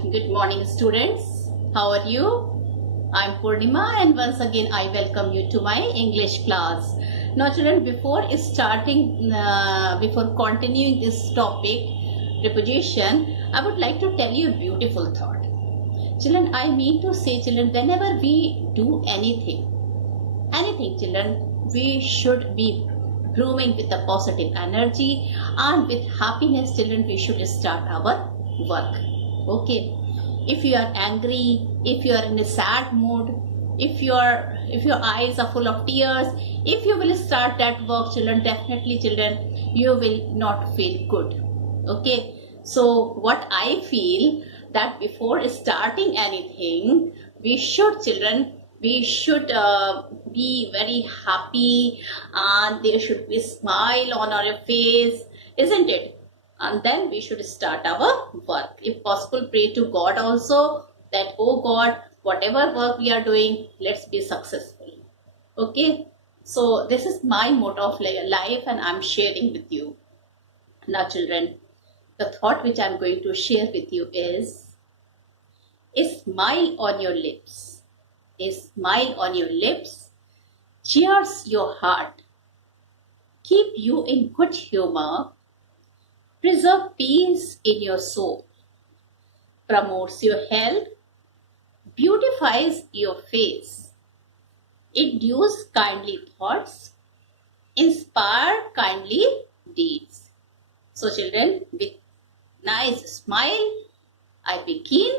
Good morning, students. How are you? I'm Purnima, and once again I welcome you to my English class. Now, children, before continuing this topic, preposition, I would like to tell you a beautiful thought. Children, I mean to say, children, whenever we do anything, children, we should be blooming with a positive energy and with happiness. Children, we should start our work. Okay, if you are angry, if you are in a sad mood, if your eyes are full of tears, if you will start that work, children, definitely, children, you will not feel good. Okay, so what I feel that before starting anything, we should, children, we should be very happy, and there should be a smile on our face, isn't it? And then we should start our work. If possible, pray to God also that, oh God, whatever work we are doing, let's be successful. Okay, so this is my motto of life, and I'm sharing with you. Now, children, the thought which I'm going to share with you is a smile on your lips. A smile on your lips cheers your heart, keep you in good humor, preserve peace in your soul, promotes your health, beautifies your face, induce kindly thoughts, inspire kindly deeds. So, children, with nice smile, I begin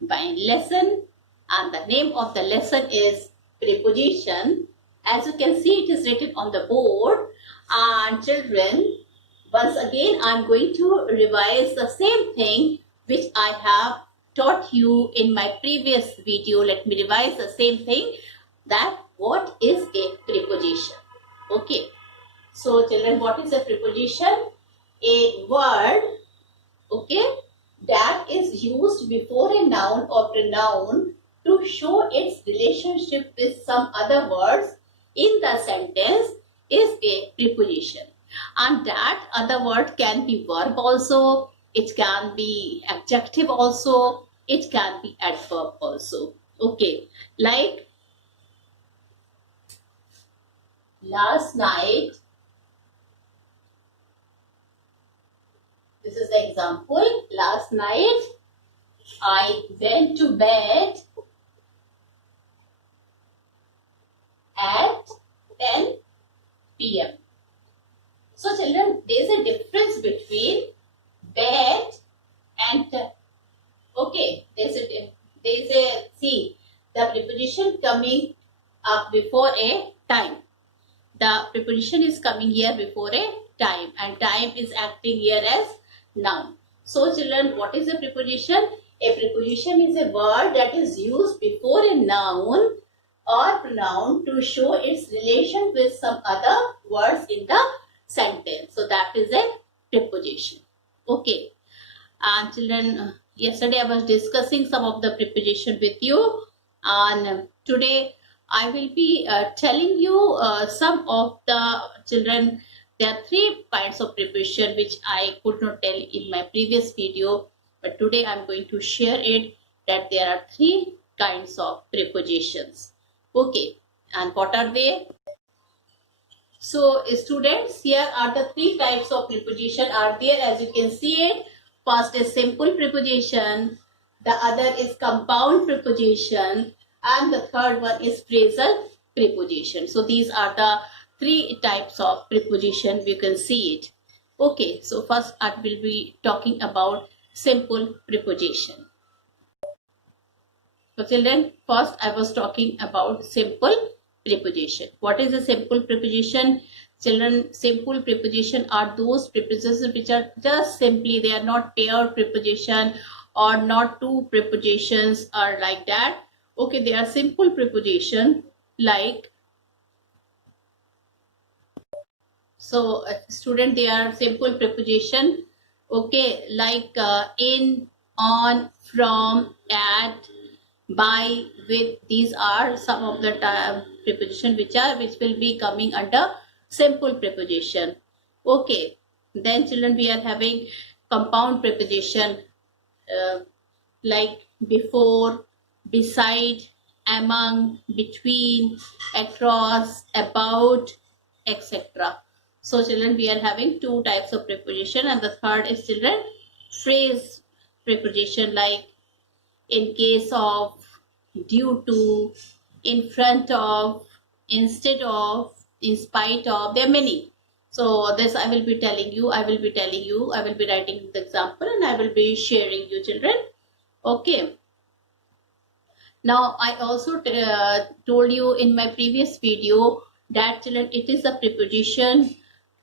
my lesson, and the name of the lesson is preposition. As you can see, it is written on the board. And children, once again, I'm going to revise the same thing which I have taught you in my previous video. Let me revise the same thing, that what is a preposition. Okay. So, children, what is a preposition? A word, okay, that is used before a noun or pronoun to show its relationship with some other words in the sentence is a preposition. And that other word can be verb also, it can be adjective also, it can be adverb also. Okay, like last night, this is the example. Last night I went to bed at 10 p.m. So, children, there is a difference between bed and okay. See, the preposition coming up before a time. The preposition is coming here before a time, and time is acting here as noun. So, children, what is a preposition? A preposition is a word that is used before a noun or pronoun to show its relation with some other words in the sentence. So, that is a preposition. Okay. And children, yesterday I was discussing some of the preposition with you, and today I will be telling you some of the children. There are three kinds of preposition which I could not tell in my previous video, but today I'm going to share it, that there are three kinds of prepositions. Okay, and what are they? So, students, here are the three types of preposition are there, as you can see it. First is simple preposition, the other is compound preposition, and the third one is phrasal preposition. So, these are the three types of preposition. You can see it. Okay, so first I will be talking about simple preposition. So, children, first I was talking about simple preposition. What is a simple preposition? Children, simple preposition are those prepositions which are just simply, they are not paired preposition or not two prepositions or like that. Okay, they are simple preposition like, so student, they are simple preposition, okay, like in, on, from, at, by, with. These are some of the preposition which will be coming under simple preposition. Okay, then children, we are having compound preposition. like before, beside, among, between, across, about, etc. So children, we are having two types of preposition, and the third is children phrase preposition, like in case of, due to, in front of, instead of, in spite of. There are many. So this I will be telling you, I will be writing the example, and I will be sharing you children. Okay. Now I also told you in my previous video that children, it is a preposition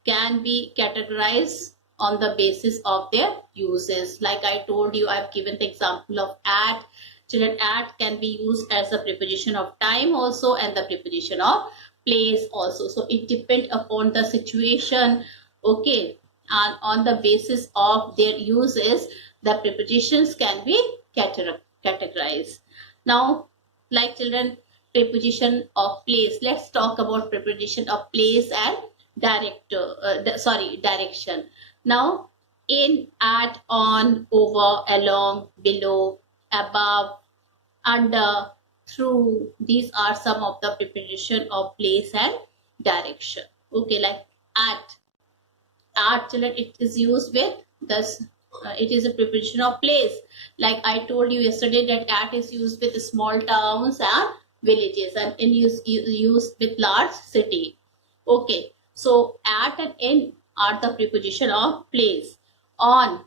can be categorized on the basis of their uses. Like I told you, I've given the example of at. Children, at can be used as a preposition of time also, and the preposition of place also. So it depends upon the situation. Okay, and on the basis of their uses, the prepositions can be categorized. Now, like children, preposition of place. Let's talk about preposition of place and direction. Now, in, at, on, over, along, below, above, under, through, these are some of the preposition of place and direction. Okay, like at children, it is used with this, it is a preposition of place. Like I told you yesterday that at is used with small towns and villages, and in used with large city. Okay, so at and in are the preposition of place. On,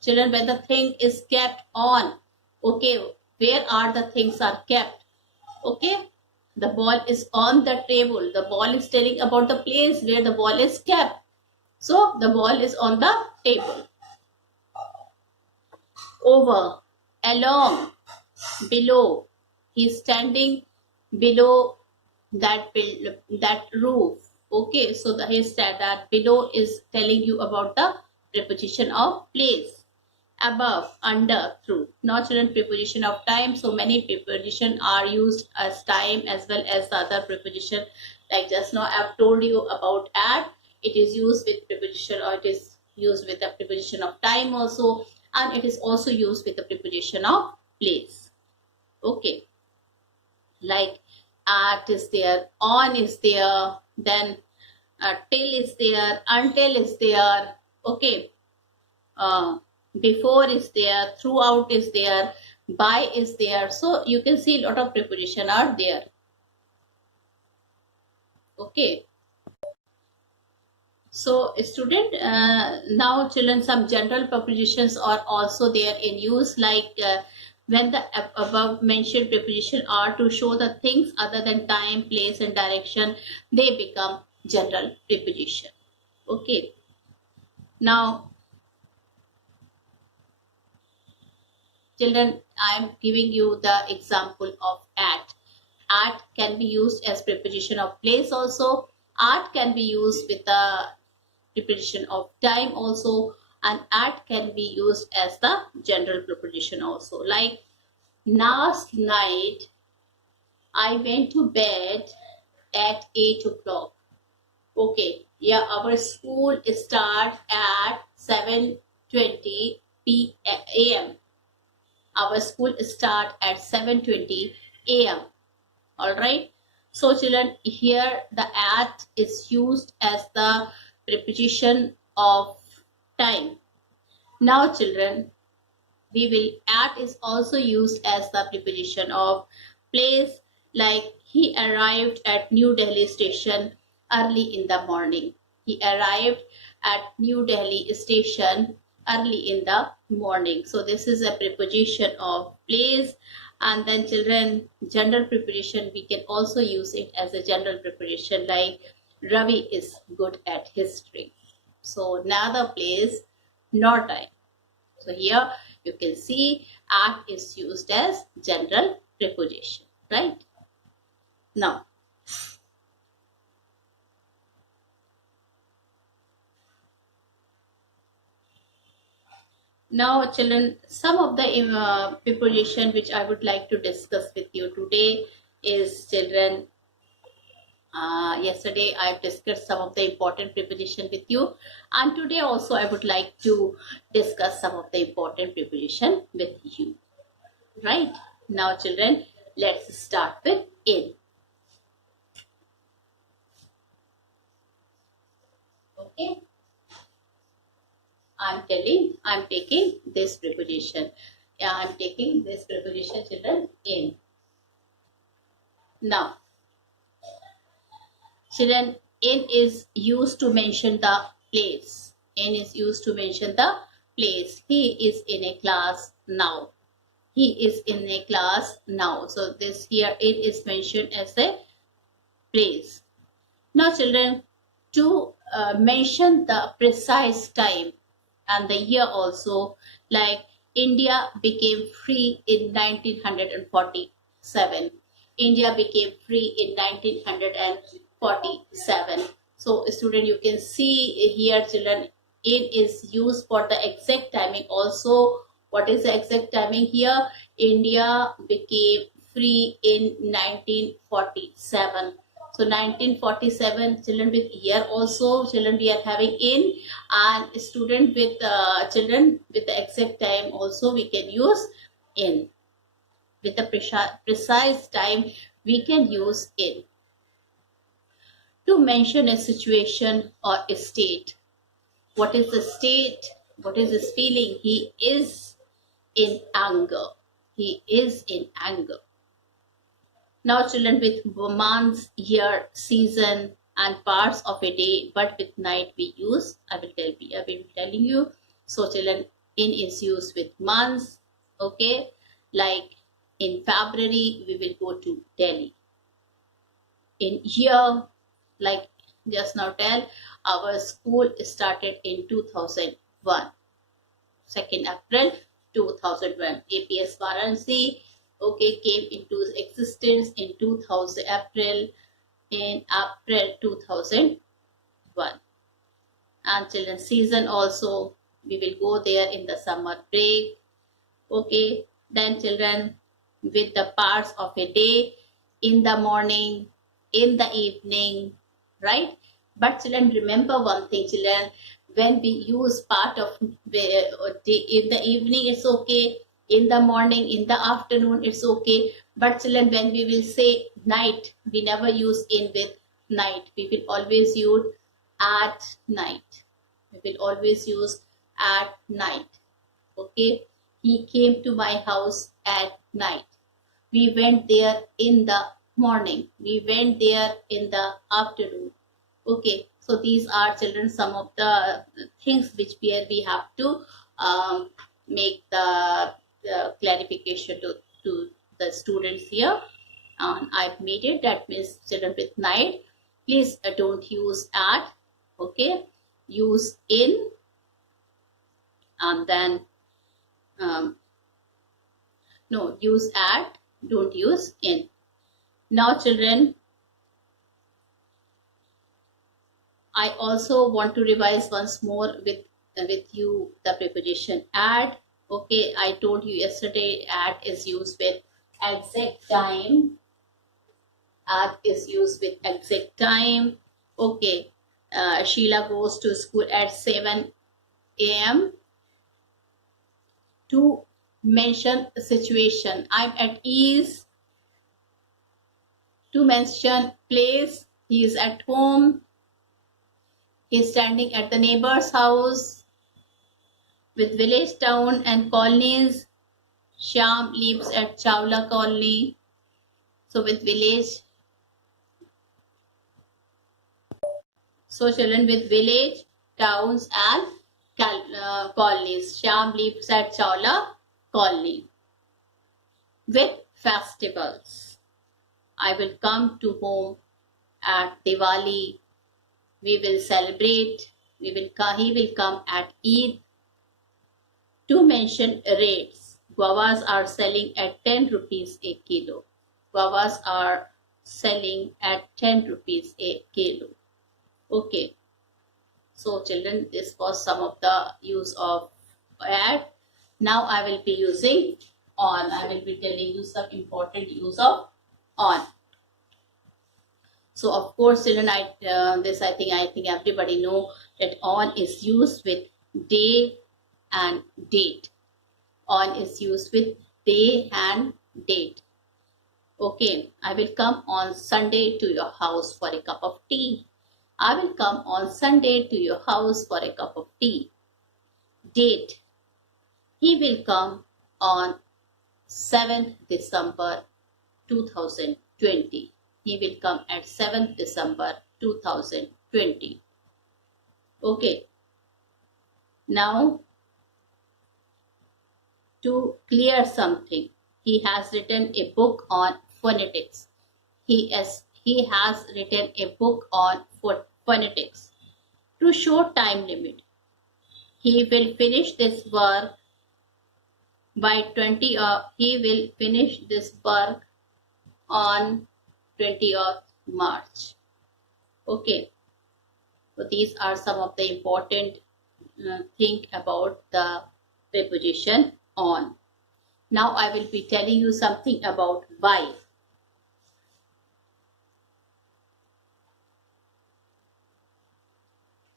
children, when the thing is kept on. Okay, where are the things are kept? Okay, the ball is on the table. The ball is telling about the place where the ball is kept. So the ball is on the table. Over, along, below. He's standing below that roof. Okay, so that below is telling you about the preposition of place. Above, under, through. Now children, preposition of time. So many preposition are used as time as well as the other preposition. Like just now I've told you about at. It is used with preposition, or it is used with the preposition of time also, and it is also used with the preposition of place. Okay, like at is there, on is there, then till is there, until is there. Okay, before is there, throughout is there, by is there. So you can see a lot of preposition are there. Okay, so student, now children, some general prepositions are also there in use, like when the above mentioned preposition are to show the things other than time, place and direction, they become general preposition. Okay, now children, I am giving you the example of at. At can be used as preposition of place also. At can be used with the preposition of time also, and at can be used as the general preposition also. Like last night I went to bed at 8 o'clock. Okay, yeah, our school start at 7:20 a.m. Our school start at 7:20 a.m. All right. So children, here the at is used as the preposition of time. Now children, we will, at is also used as the preposition of place. Like he arrived at New Delhi station early in the morning. He arrived at New Delhi station early in the morning. So this is a preposition of place. And then children, general preposition, we can also use it as a general preposition, like Ravi is good at history. So neither place nor time. So here you can see at is used as general preposition, right? Now children, some of the preposition which I would like to discuss with you today is children, yesterday I've discussed some of the important preposition with you, and today also I would like to discuss some of the important preposition with you. right? Now children, let's start with in. Okay, I'm taking this preposition. Yeah, I'm taking this preposition, children, in. Now children, in is used to mention the place. In is used to mention the place. He is in a class now. He is in a class now. So this here it is mentioned as a place. Now children, to mention the precise time and the year also, like India became free in 1947. India became free in 1947. So student, you can see here children, in is used for the exact timing also. What is the exact timing here? India became free in 1947. So 1947, children, with year also, children, we are having in, and student with children with the exact time also we can use in. With the precise time we can use in. To mention a situation or a state. What is the state? What is his feeling? He is in anger. He is in anger. Now children, with months, year, season and parts of a day, but with night we use, I will be telling you. So children, in is used with months, okay? Like in February, we will go to Delhi. In year, like just now tell, our school started in 2001. 2nd April 2001. APS Varanasi, okay, came into existence in 2000 April, in April 2001. And children's season also, we will go there in the summer break. Okay, then children, with the parts of a day, in the morning, in the evening, right? But children, remember one thing, children, when we use part of day, in the evening it's okay, in the morning, in the afternoon it's okay, but children, when we will say night, we never use in with night. We will always use at night. We will always use at night. Okay, he came to my house at night. We went there in the morning. We went there in the afternoon. Okay, so these are children some of the things which we have to make the clarification to the students here. And I've made it. That means children with night. Please don't use at. Okay, use in, and then no, use at, don't use in. Now children, I also want to revise once more with you the preposition at. Okay, I told you yesterday at is used with exact time. At is used with exact time. Okay, Sheila goes to school at 7 a.m. To mention the situation, I'm at ease. To mention place, he is at home. He is standing at the neighbor's house. With village, town and colonies, Shyam lives at Chawla colony. So with village, so children, with village, towns and colonies, Shyam lives at Chawla colony. With festivals, I will come to home at Diwali. We will celebrate. He will come at Eid. To mention rates, guavas are selling at 10 rupees a kilo. Guavas are selling at 10 rupees a kilo. Okay. So children, this was some of the use of at. Now I will be using on. I will be telling you some important use of on. So of course, children, I think everybody know that on is used with day and date. On is used with day and date. Okay, I will come on Sunday to your house for a cup of tea. I will come on Sunday to your house for a cup of tea. Date. He will come on 7th December 2020. He will come at 7th December 2020. Okay. Now, to clear something, he has written a book on phonetics. He has written a book on phonetics. To show time limit, he will finish this work by 20. He will finish this work on 20th March. Okay. So these are some of the important thing about the preposition on. Now I will be telling you something about by.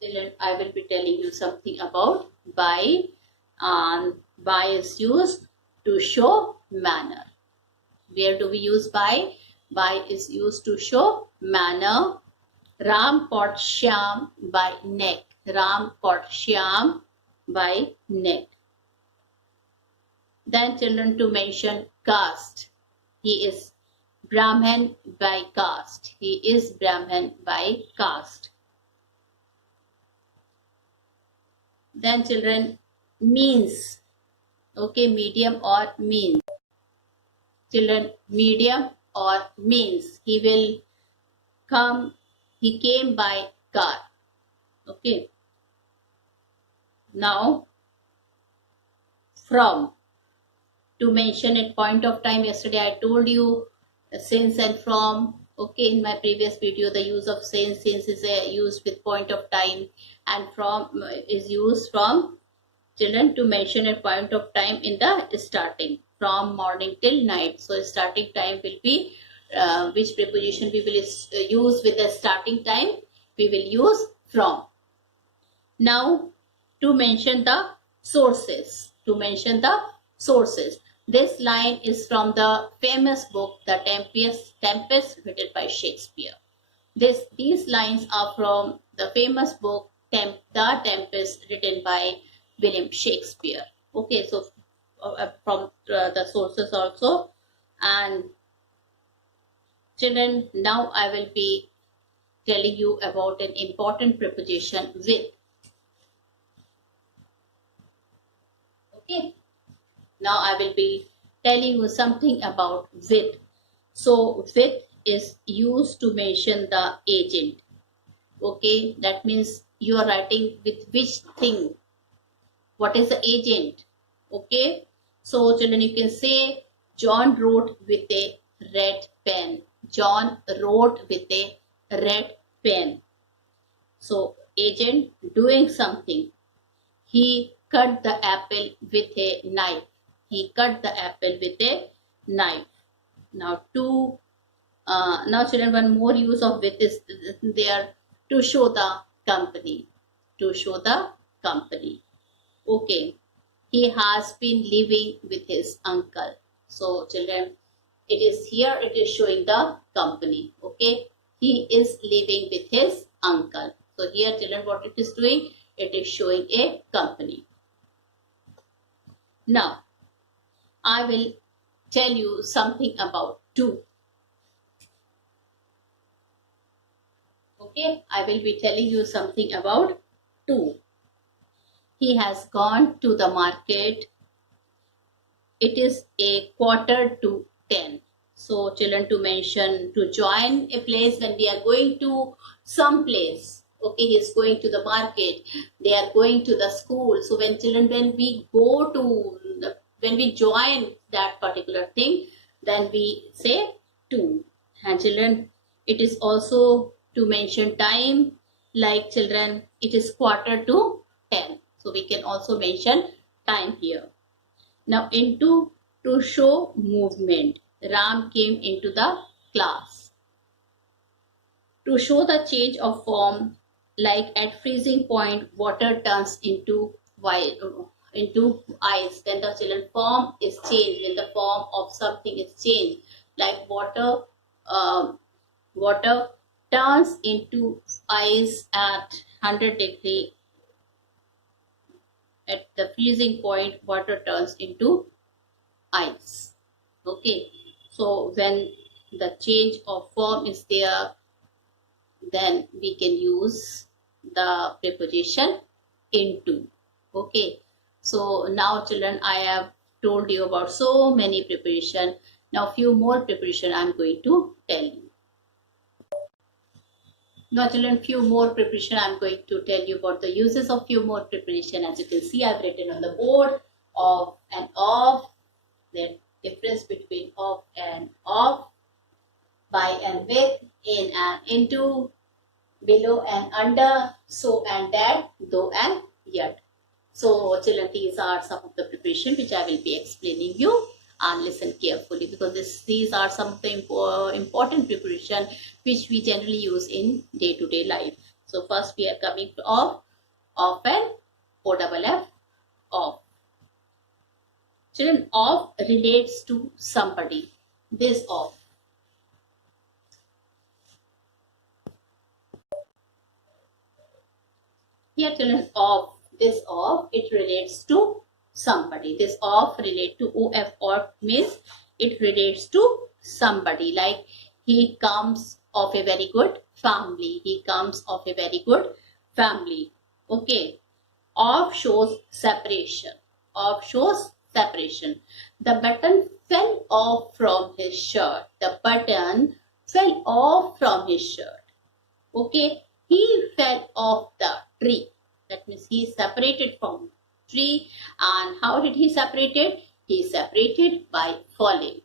Children, I will be telling you something about by. By is used to show manner. Where do we use by? By is used to show manner. Ram caught Shyam by neck. Ram caught Shyam by neck. Then children, to mention caste. He is Brahman by caste. He is Brahman by caste. Then children, means. Okay, medium or means. Children, medium or means. He will come. He came by car. Okay. Now, from. To mention at point of time, yesterday I told you since and from. Okay, in my previous video, the use of since is used with point of time, and from is used from. Children, to mention a point of time in the starting, from morning till night. So starting time will be which preposition we will use with the starting time? We will use from. Now, to mention the sources. To mention the sources. This line is from the famous book The Tempest written by Shakespeare. These lines are from the famous book The Tempest written by William Shakespeare. Okay, so from the sources also. And children, now I will be telling you about an important preposition with. Okay, now I will be telling you something about with. So with is used to mention the agent. Okay, that means you are writing with which thing. What is the agent? Okay, so children, you can say John wrote with a red pen. John wrote with a red pen. So agent, doing something. He cut the apple with a knife. He cut the apple with a knife. Now now children, one more use of with is there, to show the company. To show the company. Okay, he has been living with his uncle. So children, it is here, it is showing the company. Okay, he is living with his uncle. So here children, what it is doing? It is showing a company. Now, I will tell you something about to. Okay, I will be telling you something about to. He has gone to the market. It is a 9:45. So children, to mention, to join a place when we are going to some place. Okay, he is going to the market. They are going to the school. So when children, when we go to, when we join that particular thing, then we say to. And children, it is also to mention time. Like children, it is 9:45. So we can also mention time here. Now into, to show movement. Ram came into the class. To show the change of form, like at freezing point, water turns into into ice, when the children form is changed, when the form of something is changed, like water turns into ice at 100 degree. At the freezing point, water turns into ice. Okay, so when the change of form is there, then we can use the preposition into. Okay, so now children, I have told you about so many preposition. Now few more preposition I am going to tell you. Now children, few more preparation I'm going to tell you about the uses of few more preparation. As you can see, I've written on the board of and of, the difference between of and of, by and with, in and into, below and under, so and that, though and yet. So children, these are some of the preparation which I will be explaining you, and listen carefully, because these are some of the important preparation which we generally use in day-to-day life. So first we are coming to of and OFF, of. Children, of relates to somebody. This of. Here children, of, this of, it relates to somebody. This of relate to of, or means it relates to somebody, like he comes of a very good family. He comes of a very good family. Okay. Of shows separation. Of shows separation. The button fell off from his shirt. The button fell off from his shirt. Okay. He fell off the tree. That means he is separated from tree. And how did he separated? He separated by falling.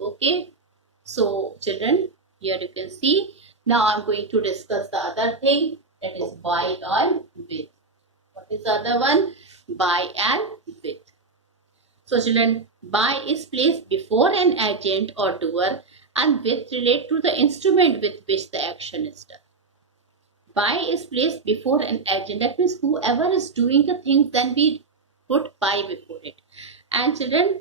Okay. So children, here you can see. Now I am going to discuss the other thing, that is by and with. What is the other one? By and with. So children, by is placed before an agent or doer, and with relate to the instrument with which the action is done. By is placed before an agent. That means whoever is doing the thing, then we put by before it. And children,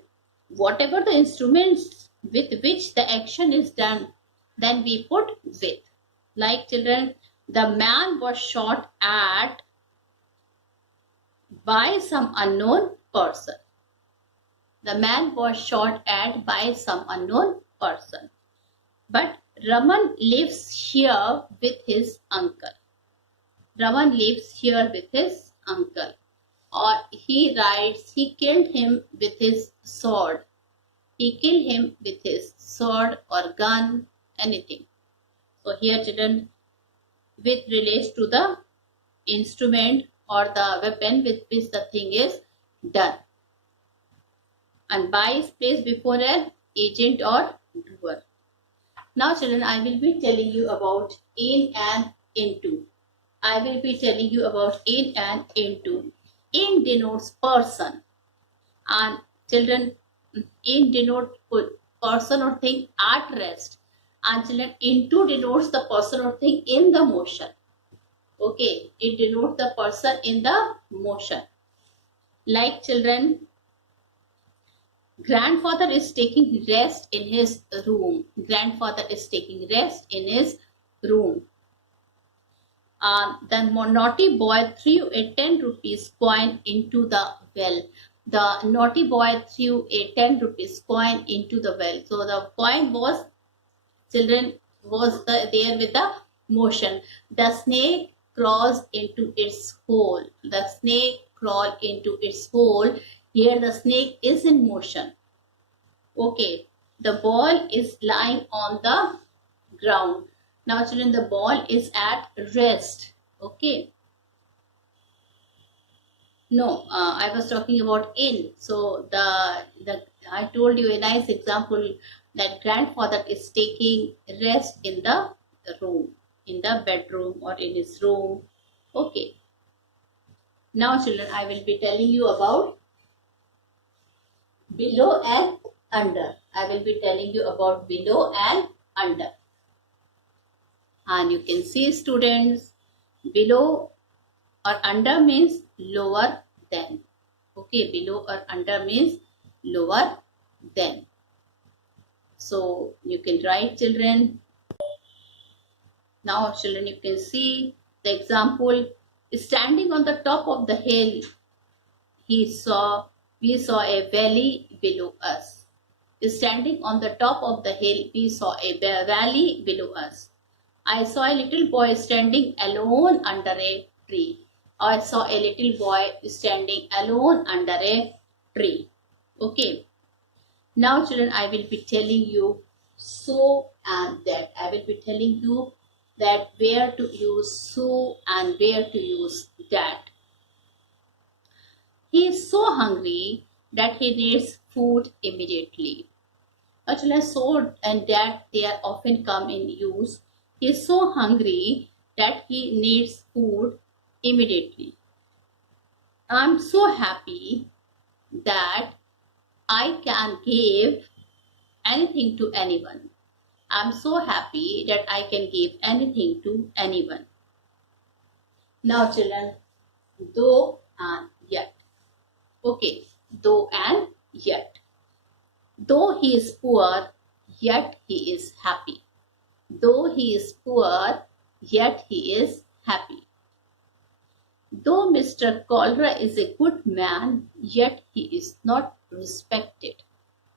whatever the instruments with which the action is done, then we put with. Like children, the man was shot at by some unknown person. The man was shot at by some unknown person. But Raman lives here with his uncle. Raman lives here with his uncle. Or he writes, he killed him with his sword. He killed him with his sword or gun, anything. So here children, with relates to the instrument or the weapon with which the thing is done. And by is placed before an agent or doer. Now children, I will be telling you about in and into. I will be telling you about in and into. In denotes person. And children, in denotes person or thing at rest. And children, into denotes the person or thing in the motion. Okay, it denotes the person in the motion. Like children, grandfather is taking rest in his room. Grandfather is taking rest in his room. The naughty boy threw a 10 rupees coin into the well. The naughty boy threw a 10 rupees coin into the well. So the coin was, children, was there with the motion. The snake crawls into its hole. The snake crawled into its hole. Here the snake is in motion. Okay. The ball is lying on the ground. Now children, the ball is at rest. Okay. No, I was talking about in. So I told you a nice example that grandfather is taking rest in the room, in the bedroom or in his room. Okay. Now children, I will be telling you about below and under. I will be telling you about below and under. And you can see students, below or under means lower than. Okay, below or under means lower than. So you can write, children. Now children, you can see the example. Standing on the top of the hill, we saw a valley below us. Standing on the top of the hill, we saw a valley below us. I saw a little boy standing alone under a tree. I saw a little boy standing alone under a tree. Okay. Now children, I will be telling you so and that. I will be telling you that where to use so and where to use that. He is so hungry that he needs food immediately. Actually, so and that they are often come in use. He is so hungry that he needs food immediately. I am so happy that I can give anything to anyone. I am so happy that I can give anything to anyone. Now children, though and yet. Okay, though and yet. Though he is poor, yet he is happy. Though he is poor, yet he is happy. Though Mr. Cholera is a good man, yet he is not respected.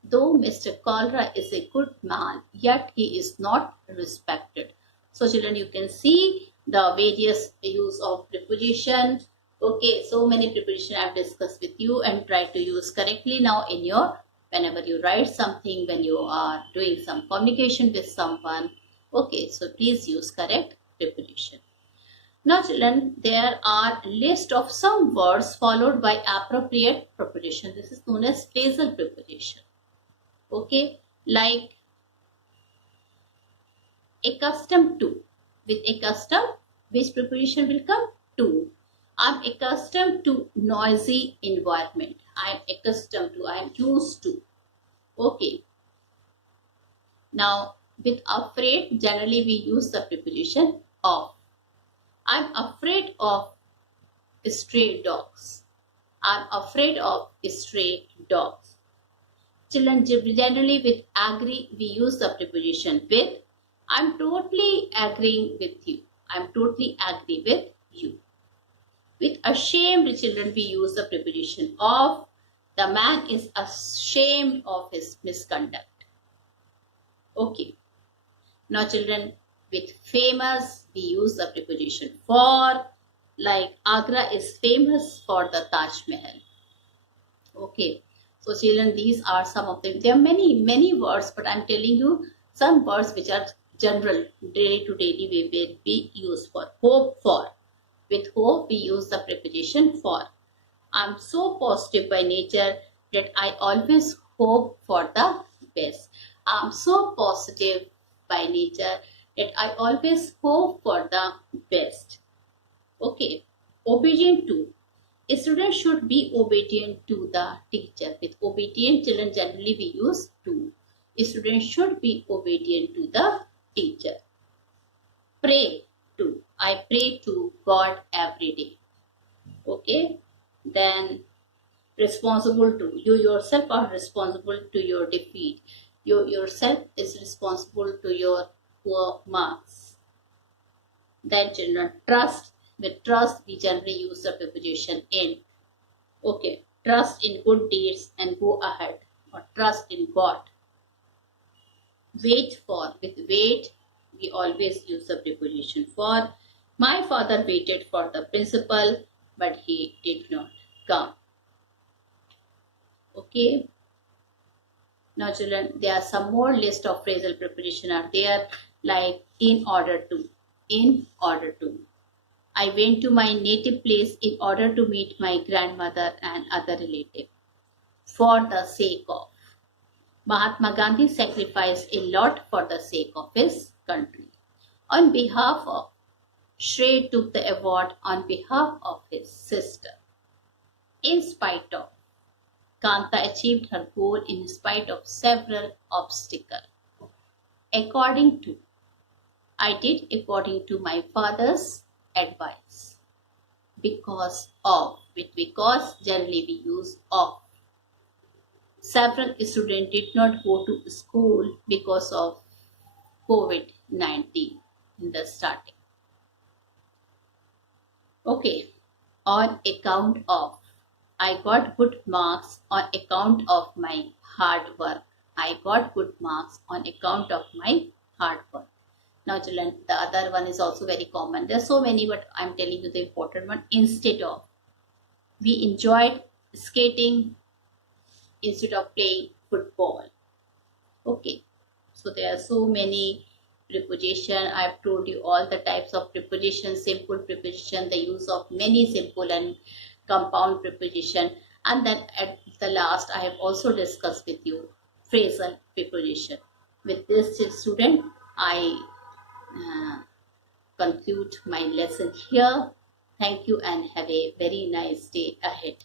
Though Mr. Cholera is a good man, yet he is not respected. So children, you can see the various use of preposition. Okay, so many preposition I have discussed with you and try to use correctly now in your, whenever you write something, when you are doing some communication with someone. Okay, so please use correct preposition. Now children, there are list of some words followed by appropriate preposition. This is known as phrasal preposition. Okay, like accustomed to. With accustomed, which preposition will come? To. I am accustomed to noisy environment. I am accustomed to. I am used to. Okay. Now, with afraid, generally we use the preposition of. I am afraid of stray dogs. I am afraid of stray dogs. Children, generally with agree, we use the preposition with. I am totally agreeing with you. I am totally agree with you. With ashamed, children, we use the preposition of. The man is ashamed of his misconduct. Okay. Now children, with famous, we use the preposition for. Like Agra is famous for the Taj Mahal. Okay. So children, these are some of them. There are many words, but I am telling you some words which are general, daily to daily we will be used for. Hope for. With hope, we use the preposition for. I am so positive by nature that I always hope for the best. I am so positive by nature that I always hope for the best. Okay. Obedient to. A student should be obedient to the teacher. With obedient, children, generally we use to. A student should be obedient to the teacher. Pray to. I pray to God every day. Okay. Then responsible to. You yourself are responsible to your defeat. You yourself is responsible to your poor marks. Then children, trust. With trust, we generally use the preposition in. Okay. Trust in good deeds and go ahead. Or trust in God. Wait for. With wait, we always use the preposition for. My father waited for the principal, but he did not come. Okay. Now children, there are some more list of phrasal preposition are there, like in order to. In order to. I went to my native place in order to meet my grandmother and other relative. For the sake of. Mahatma Gandhi sacrificed a lot for the sake of his country. On behalf of. Shrey took the award on behalf of his sister. In spite of. Kanta achieved her goal in spite of several obstacles. According to. I did according to my father's advice. Because of. with because generally we use of. Several students did not go to school because of COVID-19 in the starting. Okay, on account of. I got good marks on account of my hard work. I got good marks on account of my hard work. Now, children, the other one is also very common. There are so many, but I'm telling you the important one. Instead of. We enjoyed skating instead of playing football. Okay, so there are so many preposition. I've told you all the types of preposition, simple preposition, the use of many simple and compound preposition, and then at the last I have also discussed with you phrasal preposition. With this, student, I conclude my lesson here. Thank you and have a very nice day ahead.